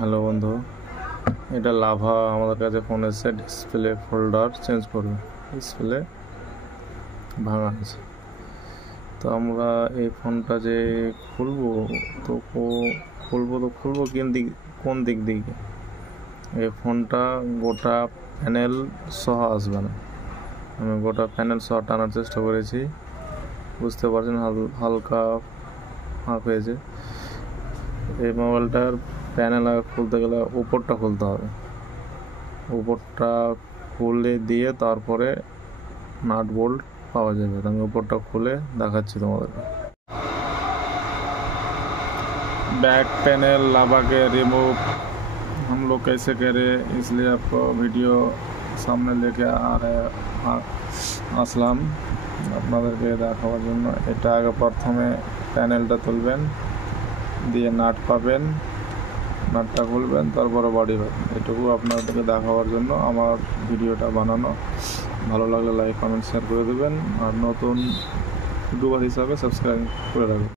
Hello বন্ধু, এটা lava আমাদের কাছে ফোন এসেছে। ডিসপ্লে ফোল্ডার চেঞ্জ করবে, ডিসপ্লে ভাঙা আছে। তো আমরা এই ফোনটা যে খুলবো তো খুলবো কোন দিক দিকে? এই ফোনটা গোটা প্যানেল সহ আসবে না। আমি গোটা প্যানেল সহ টানার চেষ্টা করেছি, বুঝতে পারছেন হালকা ফাঁক হয়েছে। এই মোবাইলটার প্যানেল খুলতে গেলে উপরটা খুলতে হবে, উপরটা খুলে দিয়ে তারপরে নাট बोल्ट पावा जाएगा। तो मैं ऊपर खुले देखाচ্ছি তোমাদেরকে। बैक पैनल लावा के रिमूव हम लोग कैसे करें, इसलिए आपको वीडियो सामने लेके आ रहे আসলাম আপনাদেরকে দেখাবার জন্য। এটা আগে প্রথমে প্যানেলটা তুলবেন, দিয়ে নাট পাবেন, নাটটা খুলবেন, তারপরে বডি পাবেন। এটুকু আপনাদেরকে দেখাবার জন্য আমার ভিডিওটা বানানো। ভালো লাগলে লাইক কমেন্ট শেয়ার করে দেবেন, আর নতুন ইউটিউবার হিসাবে সাবস্ক্রাইব করে রাখবেন।